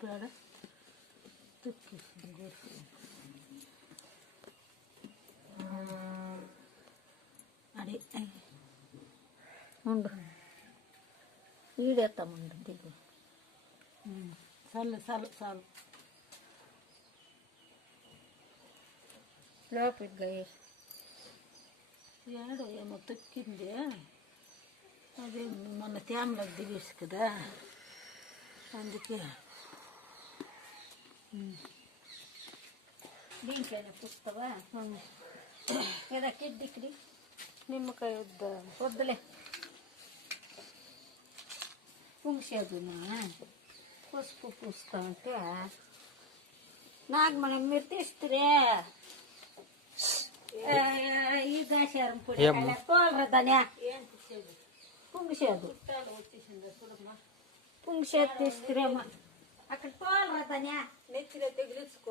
పేడ తొక్కేసింది గొరుసు అడే ఉండు ఈడేస్తామండి దిగు చాలు చాలు చాలు లోపలికి ఏడో ఏమో తొక్కింది అది మొన్న తేమలోకి దిగేసి కదా అందుకే దీంట్లోనే పుస్తావా ఏదా కిడ్డికిడి నిమ్మకాయ వద్దా వద్దులే పుంగేదునా పసుపు పూస్తా ఉంటే నాకు మనం మీరు తీస్తురే ఈ దాశారం పొడి తోలరదనే పుంగేదు పుంగేది తీస్తురేమో అక్కడ తోలరదనే నెత్తిలో తెగిలించుకో